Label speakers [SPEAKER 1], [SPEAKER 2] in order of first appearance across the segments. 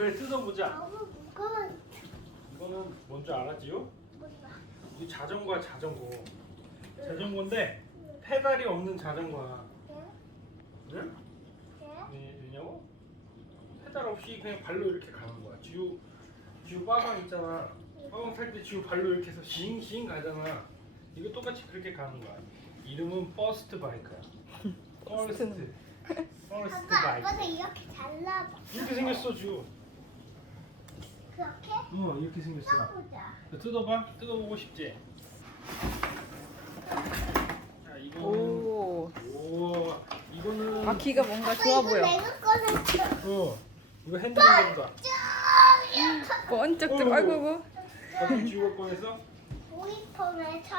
[SPEAKER 1] 그래 뜯어보자.
[SPEAKER 2] 너무 무거워.
[SPEAKER 1] 이거는 뭔지 알았지요?
[SPEAKER 2] 몰라.
[SPEAKER 1] 이 자전거야 자전거. 자전거인데 페달이 없는 자전거야.
[SPEAKER 2] 예?
[SPEAKER 1] 응?
[SPEAKER 2] 예?
[SPEAKER 1] 왜냐고? 페달 없이 그냥 발로 이렇게 가는 거야. 지우 빠방 있잖아. 빠방 탈 때 지우 발로 이렇게 해서 싱싱 가잖아. 이거 똑같이 그렇게 가는 거야. 이름은 버스트 바이크야. 버스트
[SPEAKER 2] 아빠 아빠도
[SPEAKER 1] 바이크.
[SPEAKER 2] 이렇게 잘라봐.
[SPEAKER 1] 이렇게 생겼어 지우.
[SPEAKER 2] 그렇게?
[SPEAKER 1] 이렇게 생겼어.
[SPEAKER 2] 써보자.
[SPEAKER 1] 뜯어봐. 뜯어보고 싶지? 자 이거는
[SPEAKER 3] 오,
[SPEAKER 1] 이거는
[SPEAKER 3] 바퀴가 뭔가
[SPEAKER 2] 아빠
[SPEAKER 3] 좋아
[SPEAKER 2] 이거
[SPEAKER 3] 보여.
[SPEAKER 2] 내가 꺼냈어.
[SPEAKER 1] 이거 핸들인가?
[SPEAKER 3] 번쩍
[SPEAKER 1] 어이구.
[SPEAKER 3] 아이고.
[SPEAKER 1] 바퀴 지우가 꺼냈어?
[SPEAKER 2] 보이폰에서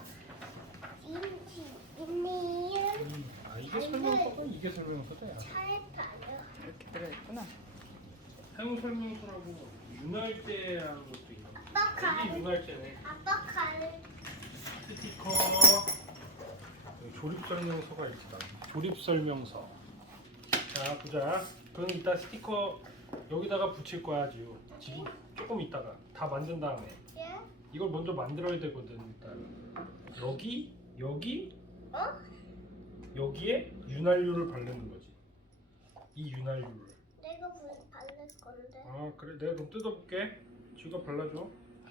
[SPEAKER 2] 이미
[SPEAKER 1] 이게 설명서고 이게 설명서다.
[SPEAKER 2] 차에 타요.
[SPEAKER 3] 이렇게 들어있구나.
[SPEAKER 1] 사용 설명서라고 윤활제라는 것도 있네.
[SPEAKER 2] 아빠
[SPEAKER 1] 이게
[SPEAKER 2] 칼.
[SPEAKER 1] 윤활제네.
[SPEAKER 2] 아빠 칼.
[SPEAKER 1] 스티커. 여기 조립 설명서가 이렇게 나와. 조립 설명서. 자 보자. 그럼 이따 스티커 여기다가 붙일 거야 지우. 조금 있다가 다 만든 다음에
[SPEAKER 2] 예?
[SPEAKER 1] 이걸 먼저 만들어야 되거든 일단. 여기
[SPEAKER 2] 어?
[SPEAKER 1] 여기에 윤활유를 바르는 거지. 이 윤활유를.
[SPEAKER 2] 내가 바를 건데.
[SPEAKER 1] 아 그래 내가 좀 뜯어볼게. 지우가 발라줘.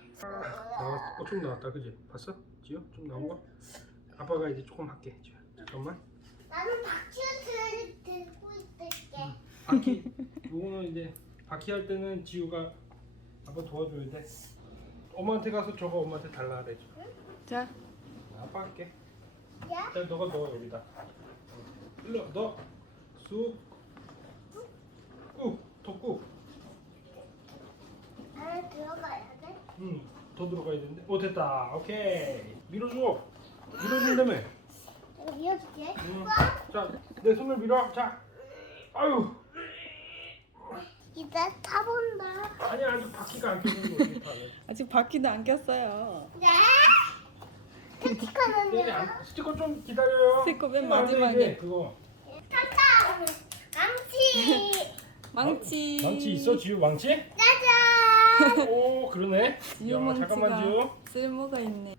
[SPEAKER 1] 좀 나왔다 그지? 봤어? 지우? 좀 나온 거? 아빠가 이제 조금 할게. 지우 잠깐만.
[SPEAKER 2] 나는 바퀴를 들고 있을게.
[SPEAKER 1] 바퀴 요거는 이제 바퀴 할 때는 지우가 아빠 도와줘야 돼. 엄마한테 가서 저거 엄마한테 달라야 돼.
[SPEAKER 3] 자,
[SPEAKER 1] 아빠 할게.
[SPEAKER 2] 야?
[SPEAKER 1] 자 너가 넣어 여기다. 일로 넣어. 쑥. 꾹. 더 꾹.
[SPEAKER 2] 안에 들어가야 돼?
[SPEAKER 1] 더 들어가야 되는데. 오 됐다. 오케이. 밀어줘. 밀어준다며.
[SPEAKER 2] 내가 밀어줄게.
[SPEAKER 1] 자, 내 손을 밀어. 자. 아유.
[SPEAKER 2] 이제 타본다.
[SPEAKER 1] 아니야 아직 바퀴가 안 껴있는 거 어떻게 타네.
[SPEAKER 3] 아직 바퀴도 안 꼈어요.
[SPEAKER 2] 네? 스티커는요?
[SPEAKER 1] 스티커 좀 기다려요.
[SPEAKER 3] 스티커 맨
[SPEAKER 1] 그거 안 돼,
[SPEAKER 3] 마지막에.
[SPEAKER 1] 이제. 그거.
[SPEAKER 2] 타타! 망치!
[SPEAKER 3] 망치.
[SPEAKER 1] 망치 있어? 지우 망치?
[SPEAKER 2] 짜잔!
[SPEAKER 1] 오 그러네.
[SPEAKER 3] 지우
[SPEAKER 1] 야, 잠깐만 지우.
[SPEAKER 3] 망치가 쓸모가 있네.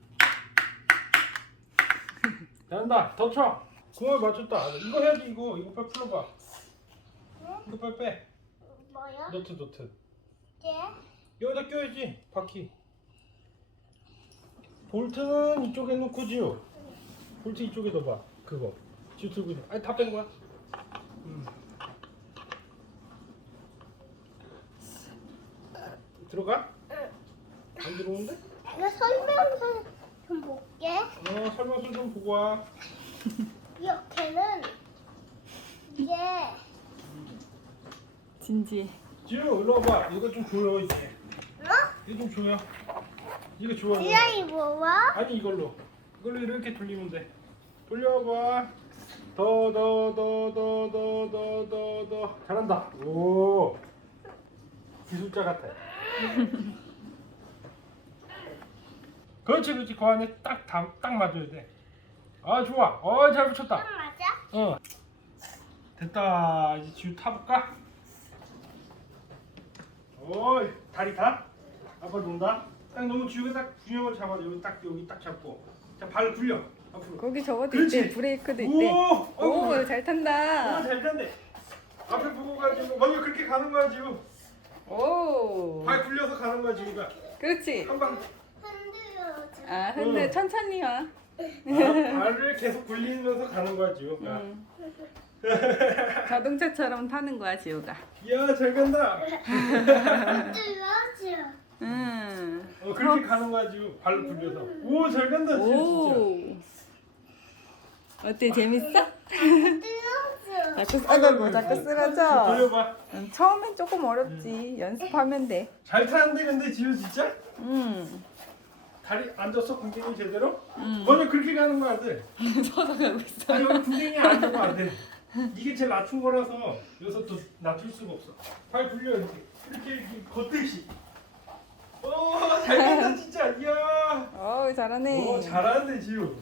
[SPEAKER 1] 잘한다. 더 쳐. 공을 맞췄다. 이거 해야지 이거. 이거 빨리 풀어봐. 이거 빨리 빼.
[SPEAKER 2] 뭐야?
[SPEAKER 1] 너트.
[SPEAKER 2] 예?
[SPEAKER 1] 여기다 껴야지. 바퀴. 볼트는 이쪽에 놓고 지우. 볼트 이쪽에 넣어봐. 그거. 지우 들고 있는. 아니 다 뺀 거야. 들어가? 안 들어오는데?
[SPEAKER 2] 이거 설명서 좀 볼게.
[SPEAKER 1] 설명서 좀 보고 와.
[SPEAKER 2] 이렇게는 이게
[SPEAKER 3] 진지해.
[SPEAKER 1] 지우 일로 와봐. 이거 좀 줘요 이제.
[SPEAKER 2] 어?
[SPEAKER 1] 이거 좀 줘요. 이거 줘요.
[SPEAKER 2] 디자인이 뭐야?
[SPEAKER 1] 아니 이걸로 이렇게 돌리면 돼. 돌려봐. 더. 잘한다. 오. 기술자 같아. 그렇지. 그 안에 딱 맞아야 돼. 아 좋아. 잘 붙였다.
[SPEAKER 2] 맞아?
[SPEAKER 1] 됐다. 이제 지우 타볼까? 다리 다? 아빠 논다. 딱 너무 지우가 딱 균형을 잡아. 여기 딱 잡고. 자 발 굴려. 앞으로.
[SPEAKER 3] 거기 저것도
[SPEAKER 1] 그렇지.
[SPEAKER 3] 있대. 브레이크도 있대. 오, 잘 탄다.
[SPEAKER 1] 잘 탄대. 앞에 보고 가지고 먼저 그렇게 가는 거야 지금.
[SPEAKER 3] 오.
[SPEAKER 1] 발 굴려서 가는 거야 지우가.
[SPEAKER 3] 그렇지.
[SPEAKER 1] 한 방.
[SPEAKER 2] 흔들어.
[SPEAKER 3] 아, 근데 천천히 와.
[SPEAKER 1] 발을 계속 굴리면서 가는 거야 지우가.
[SPEAKER 3] 자동차처럼 타는 거야, 지우가.
[SPEAKER 1] 이야 잘 간다.
[SPEAKER 2] 흔들어줘.
[SPEAKER 1] 그렇게 가는 거야 지금 발로 굴려서. 오 잘 간다 지우
[SPEAKER 3] 오. 어때, 재밌어?
[SPEAKER 2] 흔들어줘.
[SPEAKER 3] 자꾸 쓰러져.
[SPEAKER 1] 돌려봐.
[SPEAKER 3] 처음엔 조금 어렵지. 연습하면 돼.
[SPEAKER 1] 잘 타는데 근데 지우 진짜?
[SPEAKER 3] 음.
[SPEAKER 1] 다리 앉았어 군댕이 제대로? 먼저 그렇게 가는 거야 돼.
[SPEAKER 3] 서서 가고 있어.
[SPEAKER 1] 아니 여기 군댕이 앉으면 안 돼. 이게 제일 낮춘 거라서 여기서 또 낮출 수가 없어. 발 굴려 이렇게 걷듯이. 잘 간다 진짜. 이야.
[SPEAKER 3] 잘하네.
[SPEAKER 1] 잘하는데 지우.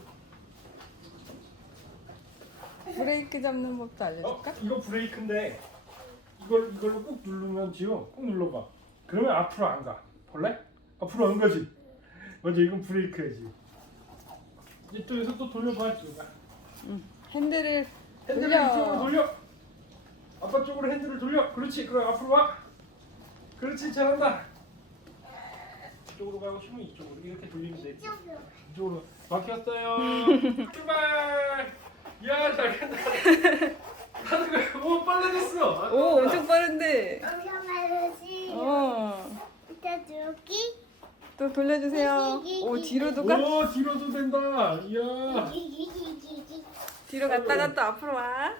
[SPEAKER 3] 브레이크 잡는 법도 알려줄까?
[SPEAKER 1] 이거 브레이크인데 이걸로 꾹 누르면 지요. 꾹 눌러봐. 그러면 앞으로 안 가. 볼래? 앞으로 안 가지. 맞아, 이건 브레이크야지. 이제 또 여기서 또 돌려봐, 지우가.
[SPEAKER 3] 핸들을
[SPEAKER 1] 핸들을
[SPEAKER 3] 돌려.
[SPEAKER 1] 이쪽으로 돌려. 아빠 쪽으로 핸들을 돌려. 그렇지. 그럼 앞으로 와. 그렇지, 잘한다. 이쪽으로 가고 싶으면 이쪽으로 이렇게 돌리면 돼.
[SPEAKER 2] 이쪽으로.
[SPEAKER 1] 이쪽으로 막혔어요. 출발. 야, 잘 간다. 하는 거야. 오, 빨라졌어.
[SPEAKER 3] 오, 엄청 빠른데.
[SPEAKER 2] 엄청 많으시.
[SPEAKER 3] 어.
[SPEAKER 2] 이따 여기.
[SPEAKER 3] 또 돌려주세요. 오, 뒤로도 가.
[SPEAKER 1] 오, 뒤로도 된다. 이야.
[SPEAKER 2] 기기기기기.
[SPEAKER 3] 뒤로 갔다가 또 앞으로 와.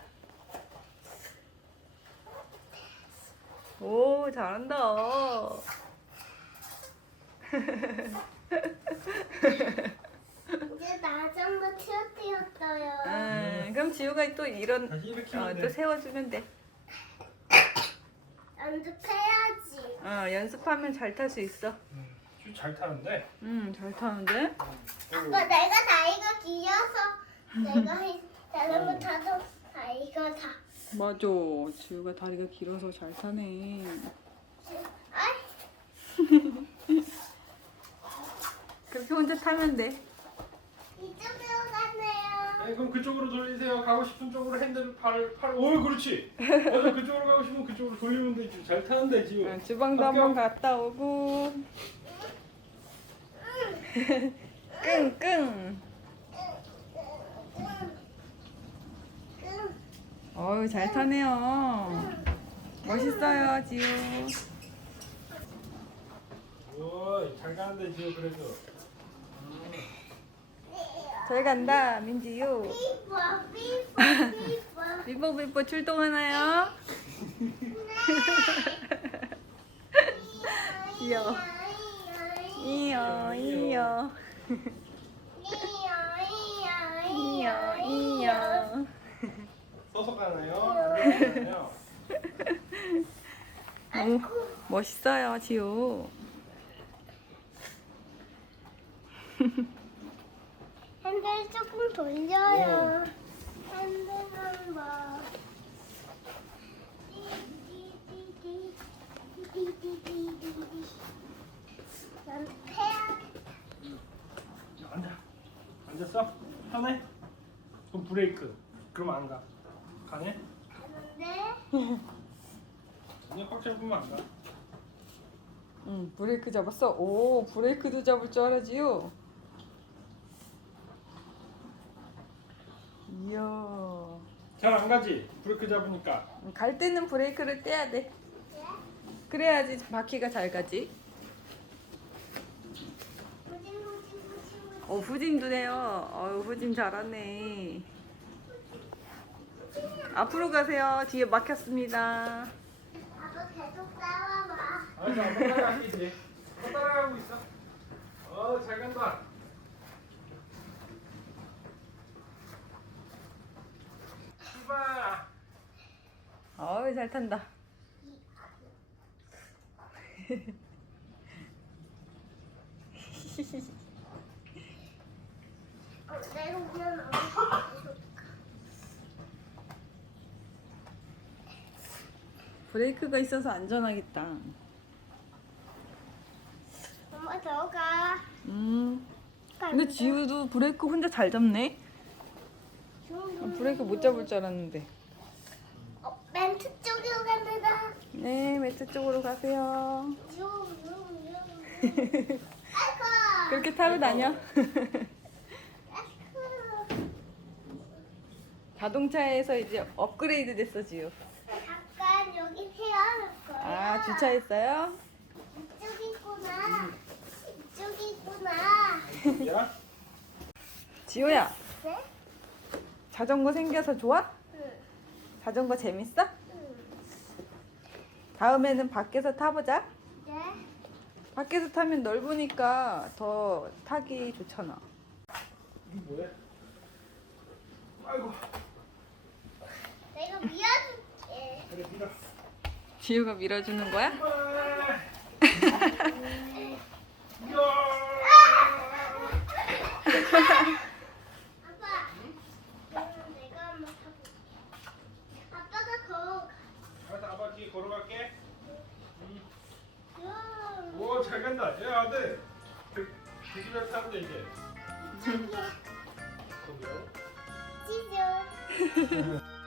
[SPEAKER 3] 오, 잘한다.
[SPEAKER 2] 이제 나정도 튀어뜨렸어요.
[SPEAKER 3] 그럼 지우가 또 이런
[SPEAKER 1] 다시 이렇게 하면
[SPEAKER 3] 또
[SPEAKER 1] 돼.
[SPEAKER 3] 세워주면 돼.
[SPEAKER 2] 연습해야지.
[SPEAKER 3] 연습하면 잘 탈 수 있어.
[SPEAKER 1] 잘 타는데.
[SPEAKER 3] 잘 타는데.
[SPEAKER 2] 아빠 내가 다리가 길어서 내가 자전거 타도 다리가 다.
[SPEAKER 3] 맞아. 지우가 다리가 길어서 잘 타네.
[SPEAKER 2] 아이
[SPEAKER 3] 그렇게 혼자 타면 돼.
[SPEAKER 2] 이쪽으로 가네요.
[SPEAKER 1] 네, 그럼 그쪽으로 돌리세요. 가고 싶은 쪽으로 핸들 팔을 오, 그렇지. 맞아, 그쪽으로 가고 싶으면 그쪽으로 돌리면 되지. 잘 타는데 지금.
[SPEAKER 3] 주방도 한번 갔다 오고. 끙끙. 어유 잘 타네요. 멋있어요, 지우.
[SPEAKER 1] 오, 잘 가는데 지금 그래도.
[SPEAKER 3] 잘 간다, 민지유.
[SPEAKER 2] 삐뽀 삐뽀 삐뽀.
[SPEAKER 3] 비뽀비뽀 출동하나요? 귀여워. 이요, 이요. 이요, 이요.
[SPEAKER 1] 서서 가나요? 가나요?
[SPEAKER 3] 너무 멋있어요, 지우.
[SPEAKER 2] 핸들 조금 돌려요. 핸들 한번. 난 패야겠다.
[SPEAKER 1] 앉아. 앉았어? 편해? 그럼 브레이크. 그럼 안 가. 가네?
[SPEAKER 2] 가는데
[SPEAKER 1] 그냥 꽉 잡으면 안 가.
[SPEAKER 3] 브레이크 잡았어? 오, 브레이크도 잡을 줄 알아지요? 이야.
[SPEAKER 1] 잘 안 가지? 브레이크 잡으니까.
[SPEAKER 3] 갈 때는 브레이크를 떼야 돼. 그래야지 바퀴가 잘 가지. 후진도 돼요. 후진 잘하네. 앞으로 가세요. 뒤에 막혔습니다.
[SPEAKER 2] 아빠 계속 따라와.
[SPEAKER 1] 알았어, 아빠 따라가지. 아빠 따라가고 있어. 잘 간다. 출발.
[SPEAKER 3] 잘 탄다.
[SPEAKER 2] 내가 오면 안
[SPEAKER 3] 브레이크가 있어서 안전하겠다.
[SPEAKER 2] 엄마 더 가.
[SPEAKER 3] 근데 지우도 브레이크 혼자 잘 잡네. 브레이크 못 잡을 줄 알았는데.
[SPEAKER 2] 멘트 쪽으로 간다.
[SPEAKER 3] 네, 매트 쪽으로 가세요.
[SPEAKER 2] 아이고.
[SPEAKER 3] 그렇게 타고 다녀.
[SPEAKER 2] 아이고.
[SPEAKER 3] 자동차에서 이제 업그레이드 됐어, 지우.
[SPEAKER 2] 잠깐 여기 헤어할 거야.
[SPEAKER 3] 주차했어요?
[SPEAKER 2] 이쪽이구나. 이쪽이구나.
[SPEAKER 1] 야,
[SPEAKER 3] 지우야,
[SPEAKER 2] 네?
[SPEAKER 3] 자전거 생겨서 좋아?
[SPEAKER 2] 응.
[SPEAKER 3] 자전거 재밌어?
[SPEAKER 2] 응.
[SPEAKER 3] 다음에는 밖에서 타보자.
[SPEAKER 2] 네.
[SPEAKER 3] 밖에서 타면 넓으니까 더 타기 좋잖아.
[SPEAKER 1] 이게 뭐야? 아이고.
[SPEAKER 2] 내가 밀어줄게.
[SPEAKER 1] 그래, 밀어.
[SPEAKER 3] 지우가 밀어주는 거야?
[SPEAKER 1] 출발.
[SPEAKER 2] 아빠. 내가 한번 타볼게. 아빠가 더 가.
[SPEAKER 1] 알았어, 아빠 뒤에 잘 간다. 야 아들. 기술을 타는데 이제.
[SPEAKER 2] 자기야
[SPEAKER 1] 거기요.
[SPEAKER 2] 찢어.